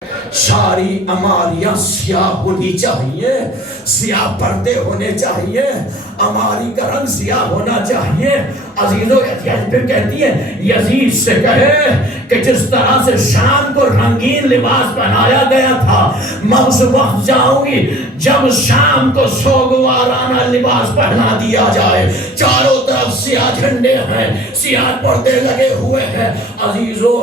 ساری عماریاں سیاہ ہونی چاہیے، سیاہ پردے ہونے چاہیے، عماری کا رنگ سیاہ ہونا چاہیے۔ عزیزو پھر کہتی ہے یزید سے کہے کہ جس طرح سے شام کو رنگین لباس پہنایا گیا تھا، میں اس وقت جاؤں گی جب شام کو سوگوارانہ لباس پہنا دیا جائے، چاروں طرف سیاہ جھنڈے ہیں، سیاہ پردے لگے ہوئے ہیں۔ عزیزو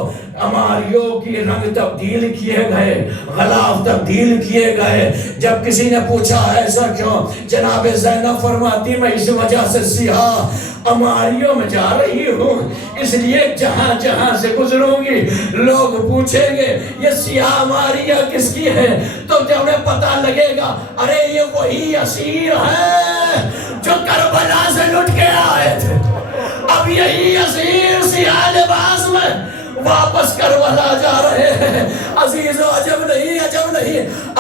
عماریوں کی رنگ تبدیل کیے گئے، غلاف تبدیل کیے گئے۔ جب کسی نے پوچھا ایسا کیوں، جناب زینب فرماتی میں اس وجہ سے سیاہ عماریوں میں جا رہی ہوں، اس لیے جہاں جہاں سے گزروں گی لوگ پوچھیں گے یہ سیاہ عماریاں کس کی ہے، تو جب میں پتہ لگے گا ارے یہ وہی اسیر ہے جو کربلا سے لٹ کے آئے تھے، اب یہی اسیر سیاہ لباس میں واپس کربلا جا رہے ہیں۔ عزیزو عجب نہیں،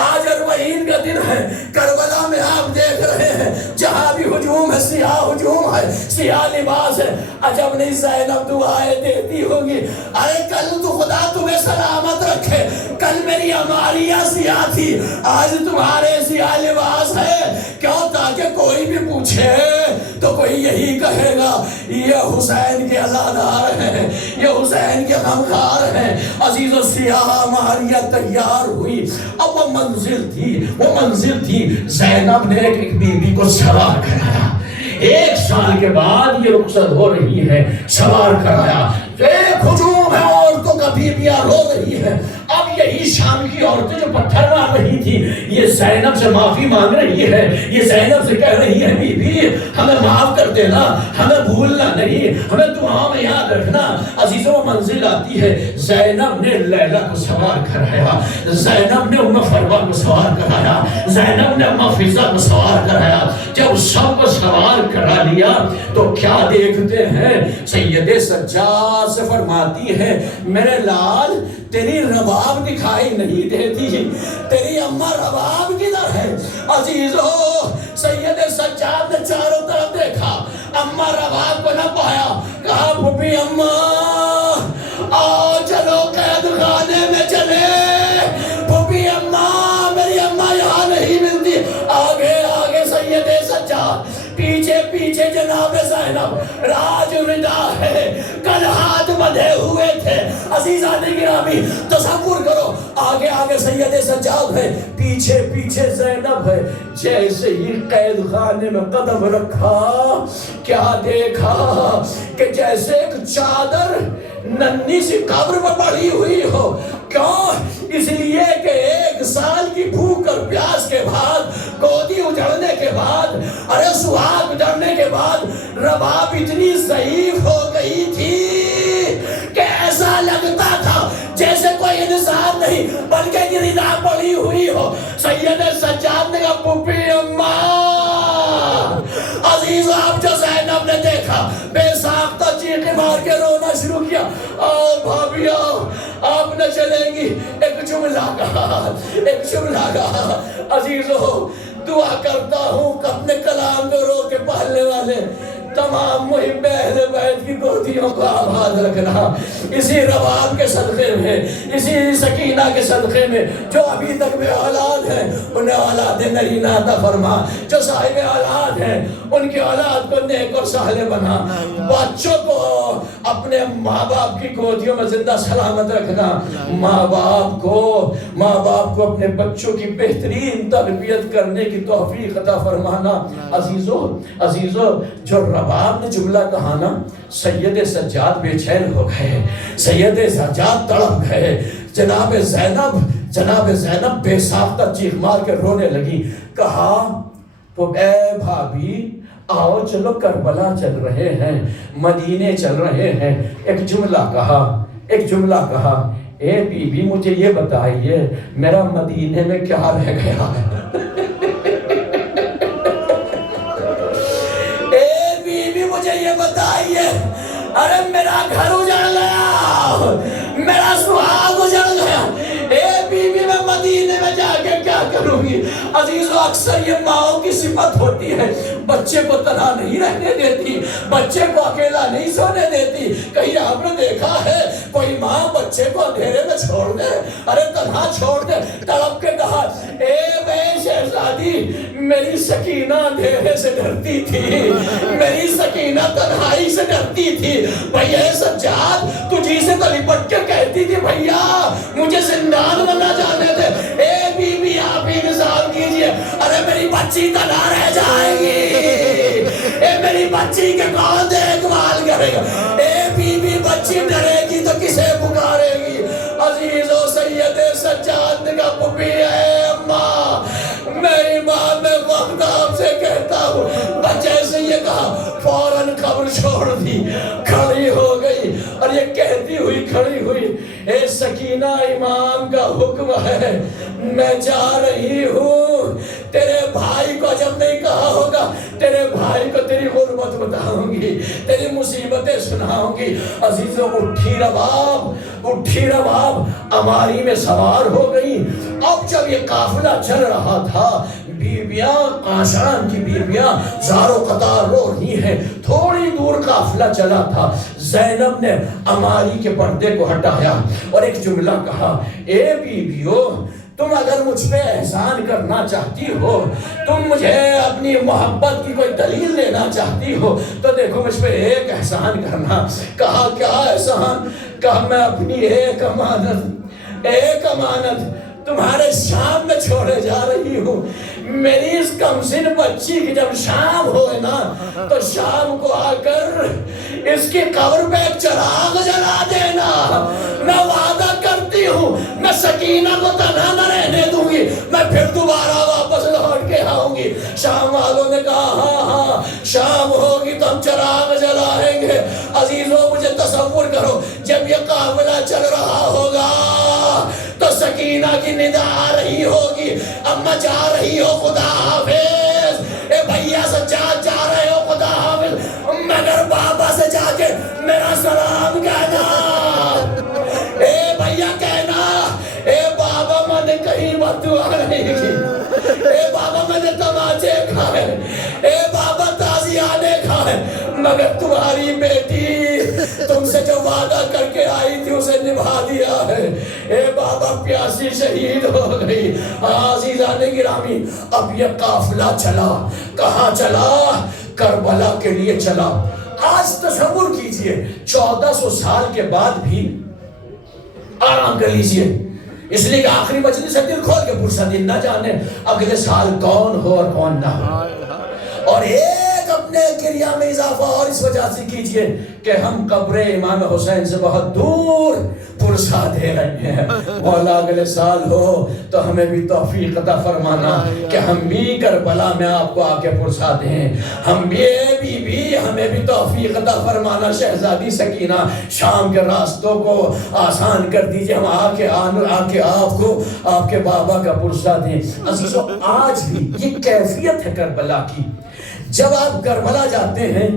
آج اربعین کا دن ہے، کربلا میں آپ دیکھ رہے ہیں جہاں بھی ہجوم ہے، سیاہ ہجوم ہے، سیاہ لباس ہے۔ عجب نہیں زینب دعائیں دیتی ہوگی ارے کل تو خدا تمہیں سلامت رکھے، کل میری عماریاں سیاہ تھی، آج تمہارے سیاہ لباس ہے، کیوں؟ تاکہ کوئی بھی پوچھے تو کوئی یہی کہے گا یہ حسین کے عزادار ہیں، یہ حسین کے غمخوار ہیں۔ عزیز و سیاہ عماریاں تیار ہوئی۔ اب وہ منزل تھی زینب نے ایک بی بی کو سوار کرایا، 1 سال کے بعد یہ رخصت ہو رہی ہے، سوار کرایا، ایک ہجوم ہے، عورتوں کا بیویاں رو رہی ہے۔ اب یہی شام کی عورتیں جو پتھر مار رہی تھی یہ زینب سے معافی مانگ رہی ہے، یہ زینب سے کہہ رہی ہے بی بی ہمیں معاف کر دینا، ہمیں بھولنا نہیں، ہمیں دعاؤں میں یاد رکھنا۔ عزیزوں منزل آتی ہے، زینب نے لیلا کو سوار کرایا، زینب نے ام فروا کو سوار کرایا، زینب نے ام فضہ کو سوار کرایا۔ جب سب کو سوار کرا لیا تو کیا دیکھتے ہیں، سید سجاد سے فرماتی ہے میرے لال تیری رباب دکھائی نہیں دیتی، تیری اماں رباب کدھر ہے؟ عزیزو سید سجاد نے چاروں طرف دیکھا، اماں رباب کو نہ پایا، کہا پھوپھی اماں آؤ چلو قید خانے میں چلے، پھوپھی اماں میری اماں یہاں نہیں ملتی، آگے آگے سید سجاد، پیچھے پیچھے جناب زینب، راج ردا ہے، کل ہاتھ بندھے ہوئے تھے۔ عزیزان گرامی تصور کرو، آگے آگے سید سجاد ہے، پیچھے پیچھے زینب ہے۔ جیسے ہی قید خانے میں قدم رکھا کیا دیکھا کہ جیسے ایک چادر ننھی سی قبر میں پڑی ہوئی ہو۔ کیوں؟ اس لیے کہ 1 سال کی بھوک اور پیاس کے بعد، گودی اجڑنے کے بعد، ارے سہاگ اجڑنے کے بعد رباب اتنی ضعیف ہو گئی تھی کہ ایسا لگتا تھا جیسے کوئی انسان نہیں بلکہ گردا پڑی ہوئی ہو۔ سید سجاد نے کہا پھوپھی اماں، عزیز آپ جو زینب نے دیکھا بے ساختہ چیخیں مار کے رونا شروع کیا، آؤ بھابھی آؤ، آپ نہ چلیں گی۔ ایک جملہ کہا، عزیزو دعا کرتا ہوں کہ اپنے کلام کو رو کے پالنے والے تمام محب اہل بیت کی گودیوں کو آباد رکھنا، اسی رباب کے صدقے میں، اسی سکینہ کے صدقے میں۔ جو ابھی تک بے اولاد ہیں انہیں اولاد نرینہ عطا فرما، جو صاحب اولاد ہیں ان کی اولاد کو نیک اور صالح بنا، بچوں کو اپنے ماں باپ کی گودیوں میں زندہ سلامت رکھنا، ماں باپ کو اپنے بچوں کی بہترین تربیت کرنے کی توفیق عطا فرمانا۔ عزیزو جو رباب نے جملہ کہا نا، سید سجاد بے چین ہو گئے، سید سجاد تڑپ گئے، جناب زینب بے ساختہ چیخ مار کے رونے لگی۔ کہا تو اے بھابھی آؤ چلو کربلا چل رہے ہیں، مدینے چل رہے ہیں۔ ایک جملہ کہا اے بی بی مجھے یہ بتائیے میرا مدینے میں کیا رہ گیا ہے؟ مجھے یہ بتائیے، ارے میرا گھر اجڑ گیا، میرا سہاگ اجڑ گیا، اے بی بی میں مدینے میں جا کے کیا کروں؟ چلوں گی۔ عزیزو اکثر یہ ماؤں کی صفت ہوتی ہے، بچے کو تنہا نہیں رہنے دیتی، بچے کو اکیلا نہیں سونے دیتی۔ کہیں آپ نے دیکھا ہے کوئی ماں بچے کو اندھیرے میں چھوڑ دے، ارے تنہا چھوڑ دے؟ تڑپ کے کہا اے بے شہزادی میری سکینہ اندھیرے سے ڈرتی تھی، میری سکینہ تنہائی سے ڈرتی تھی۔ بھئی اے سجاد تجھی سے تو لپٹ کے کہتی تھی بھیا مجھے زندان میں نہ جانے دے۔ اے بی بی آپ ہی نظام کیجئے، ارے میری بچی تنہا رہ جائے گی، اے میری بچی کے کون دیکھ بھال کرے گا؟ اے بی بی بچی ڈرے گی تو کسے پکارے گی؟ عزیزو سید سجاد نے کہا پپی اے اماں میری ماں میں وقت آپ سے کہتا ہوں، بچے سے یہ کہا فوراً قبر چھوڑ دی، کھڑی ہو گئی اور یہ کہتی ہوئی کھڑی ہوئی اے سکینہ امام کا حکم ہے میں جا رہی ہوں، تیرے بھائی کو جب نہیں کہا ہوگا تیرے بھائی کو تیری غربت بتاؤں گی، تیری مصیبتیں سناؤں گی۔ عزیزوں اٹھی رباب اماری میں سوار ہو گئی۔ اب جب یہ قافلہ چل رہا تھا بیویاں قاشان کی بیویاں زارو قطار رو رہی ہیں، تھوڑی دور قافلہ چلا تھا، زینب نے اماری کے پردے کو ہٹایا اور ایک جملہ کہا اے بیویو تم اگر مجھ پہ احسان کرنا چاہتی ہو، تم مجھے اپنی محبت کی کوئی دلیل دینا چاہتی ہو تو دیکھو مجھ پہ ایک احسان کرنا۔ کہا کیا احسان؟ کہا میں اپنی ایک امانت تمہارے شام میں چھوڑے جا رہی ہوں، میری اس کمسن بچی کی جب شام ہوئے نا تو شام کو آ کر اس کی قبر پہ ایک چراغ جلا دینا، میں وعدہ کرتی ہوں میں سکینہ کو تنہا نہ رہنے دوں گی، میں پھر دوبارہ واپس لوٹ کے آؤں گی۔ شام والوں نے کہا ہاں شام ہوگی تو ہم چراغ جلائیں گے۔ عزیزوں مجھے تصور کرو جب یہ قافلہ چل رہا ہوگا تو سکینہ کی ندا آ رہی ہوگی اماں جا رہی ہو خدا حافظ، اے بھیا سجاد جا رہے ہو خدا حافظ، مگر بابا سے جا کے میرا سلام کہنا، اے بھیا کہنا اے بابا میں نے کہیں بددعا نہیں کی، اے بابا میں نے تماچے کھائے، اے بابا تازیانے کھائے، مگر تمہاری بیٹی تم سے جو وعدہ کر کے آئی تھی اسے نبھا دیا ہے، اے بابا پیاسی شہید ہو گئی۔ عزیزان گرامی اب یہ قافلہ چلا، کہاں چلا؟ کربلا کے لیے چلا۔ آج تصور کیجئے 1400 سال کے بعد بھی آرام کر لیجئے، اس لیے کہ آخری مجلس سے دل کھول کے پرسا دن نہ جانے اگلے سال کون ہو اور کون نہ ہو، اور ایک اپنے کریا میں اضافہ اور اس وجہ سے کیجئے کہ ہم قبر امام حسین سے بہت دور پرسا دے رہے ہیں۔ مولا اگلے سال ہو تو ہمیں بھی توفیق عطا فرمانا کہ ہم بھی کربلا میں آپ کو آ کے پرسا دیں، ہم بھی ہمیں بھی توفیق عطا فرمانا۔ شہزادی سکینہ شام کے راستوں کو آسان کر دیجئے، ہم آ کے آپ کو آپ کے بابا کا پرسا دیں۔ عزیزو آج بھی یہ کیفیت ہے کربلا کی، جب آپ کربلا جاتے ہیں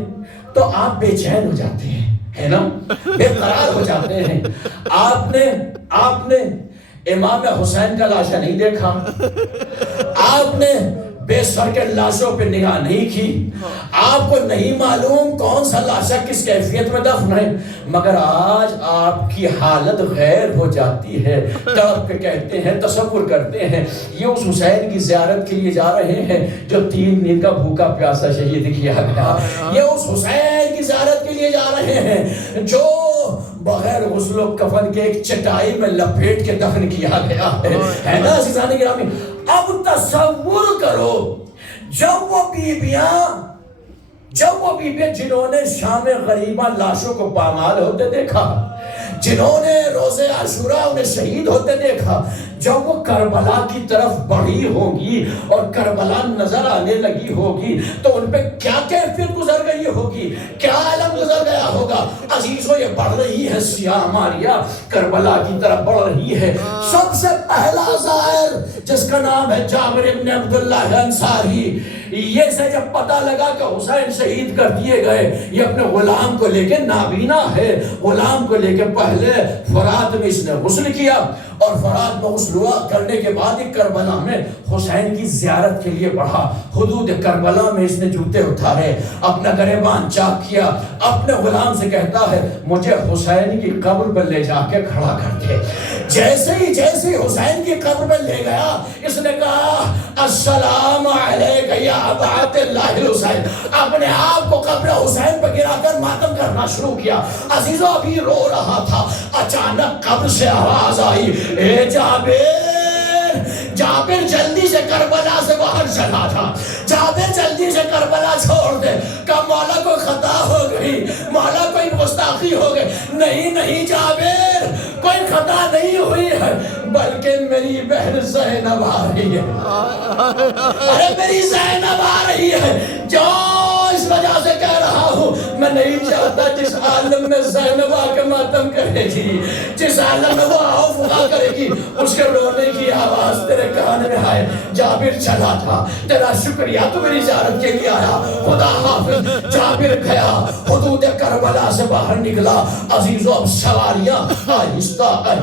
تو آپ بے چین ہو جاتے ہیں، ہے نا، بے قرار ہو جاتے ہیں۔ آپ نے امام حسین کا لاشا نہیں دیکھا، آپ نے بے سر کے لاشوں پہ نگاہ نہیں کی، آپ کو نہیں معلوم کون سا لاشا کس کیفیت میں دفن ہے، مگر آج آپ کی حالت غیر ہو جاتی ہے، تڑپ کے کہتے ہیں، تصور کرتے ہیں یہ اس حسین کی زیارت کے لیے جا رہے ہیں جو 3 دن کا بھوکا پیاسا شہید کیا گیا، یہ اس حسین کی زیارت کے لیے جا رہے ہیں جو بغیر غسل و کفن کے ایک چٹائی میں لپیٹ کے دفن کیا گیا ہے نا عزیزان گرامی۔ اب تصور کرو جب وہ بیبیاں جنہوں نے شام غریبہ لاشوں کو پامال ہوتے دیکھا، جنہوں نے روز عاشوراء انہیں شہید ہوتے دیکھا، جب وہ کربلا کی طرف بڑھی ہوگی اور کربلا نظر آنے لگی ہوگی تو ان پہ کیا کیفیت گزر گئی ہوگی، کیا عالم گزر گیا ہوگا۔ عزیزو یہ بڑھ رہی ہے سیاہ ماریا، کربلا کی طرف بڑھ رہی ہے۔ سب سے پہلا زائر جس کا نام ہے جابر ابن عبداللہ انصاری، یہ سے جب پتہ لگا کہ حسین شہید کر دیے گئے، یہ اپنے غلام کو لے کے نابینا ہے، غلام کو لے کے پہلے فرات میں اس نے غسل کیا اور فرات میں غسل کرنے کے بعد کربلا میں حسین کی زیارت کے لیے بڑھا. حدود کربلا میں اس نے جوتے اتارے, اپنا گریبان چاک کیا, اپنے غلام سے کہتا ہے مجھے حسین کی قبر پر لے جا کے کھڑا کر دے. جیسے ہی حسین کی قبر پر لے گیا, اس نے کہا السلام علیک یا ابا عبداللہ الحسین. اپنے آپ کو قبر حسین پر گرا کر ماتم کرنا شروع کیا. عزیزو ابھی رو رہا تھا, اچانک قبر سے آواز آئی, اے جابر جلدی سے کربلا سے باہر چلا تھا. جابر جلدی سے کربلا چھوڑ دے. کہ مولا کوئی خطا ہو گئی, مولا کوئی گستاخی ہو گئی. نہیں جابر, کوئی خطا نہیں ہوئی ہے, بلکہ میری بہن زینب آ رہی ہے. ارے میری زینب آ رہی ہے, جو اس وجہ سے کہہ رہا ہوں میں نہیں چاہتا جس عالم میں زینب آ کے ماتم کرے گی, جس عالم میں وہ آؤ فغا کرے گی, اس کے رونے کی آواز تیرے کان میں آئے. جابر چلا تھا, تیرا شکریہ تو میری زیارت کے لیے آیا, خدا حافظ. جابر گیا, حدود کربلا سے باہر نکلا. عزیزو اب سواریاں آہستہ آ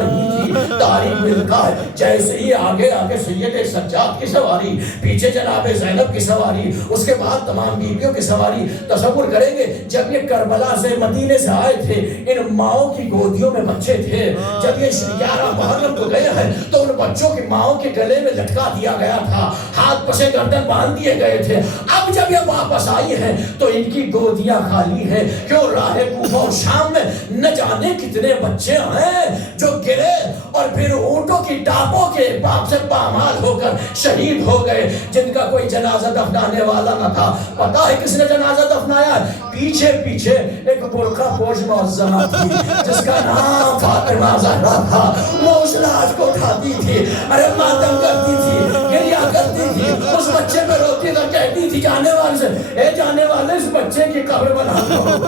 رہی تھی. تاریخ ملتا ہے جیسے ہی آگے سید سجاد کی سواری, پیچھے جناب زینب کی سواری, اس کے بعد تمام بیویوں کی سواری. تصور کریں گے جب یہ کربلا سے مدینے سے آئے تھے, ان ماؤں کی گودیوں میں بچے تھے. جب یہ 11 محرم کو گئے ہیں تو ان بچوں کی ماؤں کے گلے میں لٹکا دیا گیا تھا, ہاتھ پسے گردن باندھ دیے گئے تھے. اب جب یہ واپس آئی ہیں تو ان کی گودیاں خالی ہیں. کیوں راہ کوفہ اور شام میں نہ جانے کتنے بچے ہیں جو گرے اور پھر اونٹوں کی ٹاپوں کے پاپ سے پامال ہو کر شہید ہو گئے, جن کا کوئی جنازہ دفنانے والا نہ تھا. پتا ہے کس نے جنازہ دفنایا؟ پیچھے ایک برقع پوش معظمہ تھی جس کا نام فاطمہ زہرا تھا. وہ اس لاش کو اٹھاتی تھی, ارے ماتم کرتی تھی, گریا کرتی تھی, اس بچے پہ روتی تو کہتی تھی جانے والے سے, اے جانے والے اس بچے کی قبر بنا دو,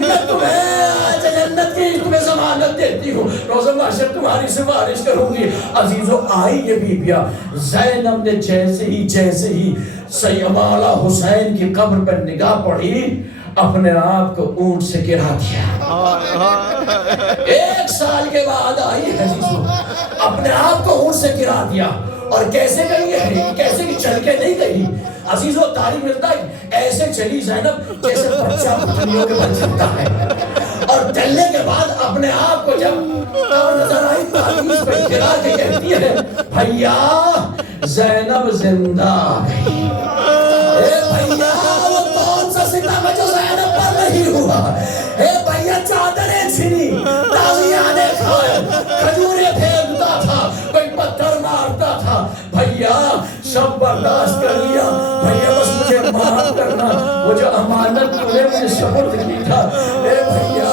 میں تمہیں جنت کی تمہیں ضمانت دیتی ہوں, روز محشر تمہاری سفارش کروں گی. عزیزو آئی یہ بیبیاں. زینب نے جیسے ہی سید مولا حسین کی قبر پر نگاہ پڑی, اپنے آپ کو اونٹ سے گرا دیا. 1 سال کے بعد آئی ہے عزیزو, اپنے آپ کو اونٹ سے گرا دیا. اور کیسے گئی ہے, کیسے کہ چل کے نہیں گئی. عزیزو تعلیم ملتا ہے ایسے چلی زینب جیسے بچہ پتلیوں کے بن چلتا ہے. اور چلنے کے بعد اپنے آپ کو جب نظر آئی تعلیم پہ گرا کے کہتی ہے بھیا زینب زندہ آ گئی. اے بھیا وہ کون سا ستم ہے جو زینب پر نہیں ہوا. اے بھیا چادریں چھنی, تازیانے کھائے, کھجوریں پھینکتا تھا, کوئی پتھر مارتا تھا. بھیا سب برداشت کر لیا, بھیا بس مجھے معاف کرنا, وہ جو امانت تمہیں مجھے سپرد کی تھا, اے بھیا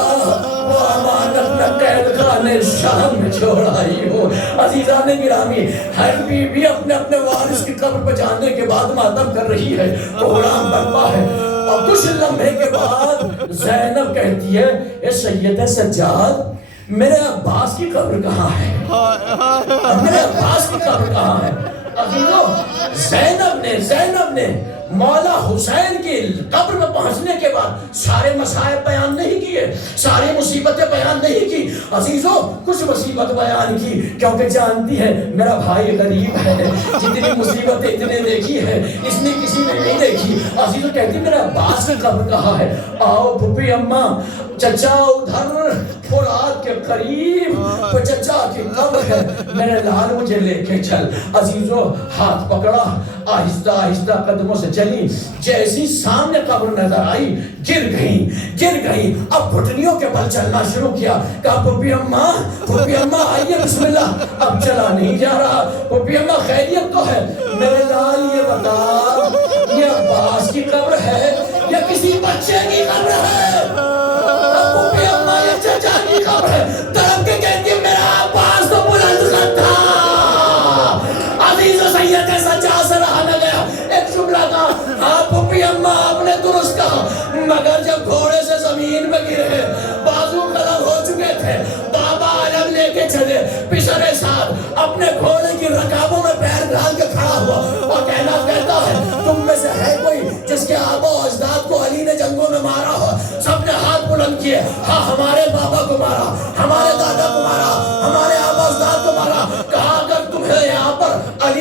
وہ امانت میں قید خانے شام میں چھوڑ آئی ہو. عزیزان گرامی, ہر بیوی اپنے وارث کی قبر پہ جانے کے بعد ماتم کر رہی ہے, پروگرام بنتا ہے. اور کچھ لمحے کے بعد زینب کہتی ہے اے سید سجاد میرے عباس کی قبر کہاں ہے, میرے عباس کی قبر کہاں ہے. زینب نے مولا حسین کی قبر میں پہنچنے کے بعد سارے مسائب بیان نہیں کیے, ساری مصیبتیں بیان نہیں کی. عزیزو کچھ مصیبت بیان کی کیونکہ جانتی ہے میرا بھائی غریب ہے, جتنی مصیبتیں اتنے دیکھی ہے اس نے کسی نے نہیں دیکھی. عزیزو کہتی میرا عباس کی قبر کہاں ہے, آؤ پھپھی اماں چچا ادھر فرات کے قریب وہ چچا کی قبر ہے, میرے لال مجھے لے کے چل. عزیزو ہاتھ پکڑا, آہستہ قدموں سے چلی, جیسی سامنے قبر نظر آئی گر گئی. اب گھٹنیوں کے بل چلنا شروع کیا. کہا پھپھی اماں آئیے بسم اللہ, اب چلا نہیں جا رہا. پھپھی اماں خیریت تو ہے, میرے لال یہ بتا یہ عباس کی قبر ہے یا کسی بچے کی قبر ہے؟ پھپھی اماں یہ چچا کی قبر ہے. تڑپ کے کہتی ہے میرا عباس تو بلند قد تھا. عزیز و سید سجاد سے رہا نہ گیا. ایک جملہ کہا, ہاں پھپھی اماں آپ نے درست کہا, مگر جب گھوڑے سے زمین میں گرے بازو قلم ہو چکے تھے, بابا علم لے کے چلے پچھلے سال اپنے گھوڑے کی رکابوں میں پیر ڈال کے کھڑا ہوا اور کہتا ہے تم میں سے ہے کوئی جس کے آبا و اجداد کو علی نے جنگوں میں مارا ہو؟ سب نے ہاتھ بلند کیے, ہاں ہمارے بابا کو مارا, ہمارے دادا کو مارا, ہمارے آبا اجداد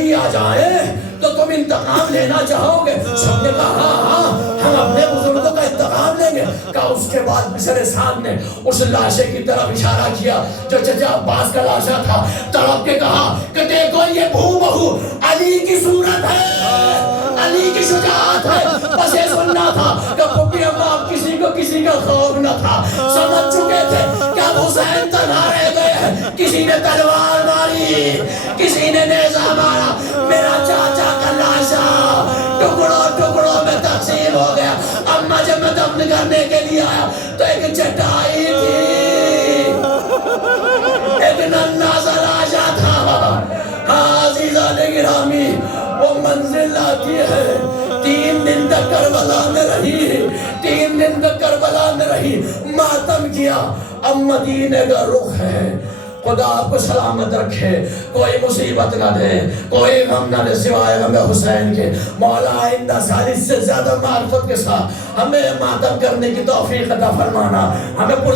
علی آ جائیں تو تم انتقام لینا چاہو گے؟ سب نے کہا ہاں ہم اپنے بزرگوں کا انتقام لیں گے. کہا اس کے بعد بشر صاحب نے اس لاشے کی طرف اشارہ کیا جو چچا عباس کا لاشا تھا. تڑپ کے کہا کہ دیکھو یہ بہو بہو علی کی صورت ہے, علی کی شجاعت ہے. بس یہ سننا تھا کہ پپی ابا کسی کو کسی کا خوف نہ تھا. سمجھ چکے تھے کہ اب حسین تنہا رہ گئے ہیں. کسی نے تلوار ماری, کسی نے نیزہ مارا. میرا چاچا کا لاشا ٹکڑوں ٹکڑوں میں تقسیم ہو گیا. اما جب میں دفن کرنے کے لیے آیا تو ایک چٹائی تھی, ایک ننھا سا لاشا تھا. ہاں عزیزان گرامی, وہ منزل آتی ہے 3 دن تک کربلا میں رہی, 3 دن تک کربلا میں رہی, ماتم کیا. اب مدینے کا رخ ہے. خدا آپ کو سلامت رکھے, کوئی مصیبت نہ دے, کوئی غم نہ دے سوائے غم حسین کے. مولا آئندہ سال اس سے زیادہ معرفت کے ساتھ ہمیں ماتم کرنے کی توفیق عطا فرمانا. ہمیں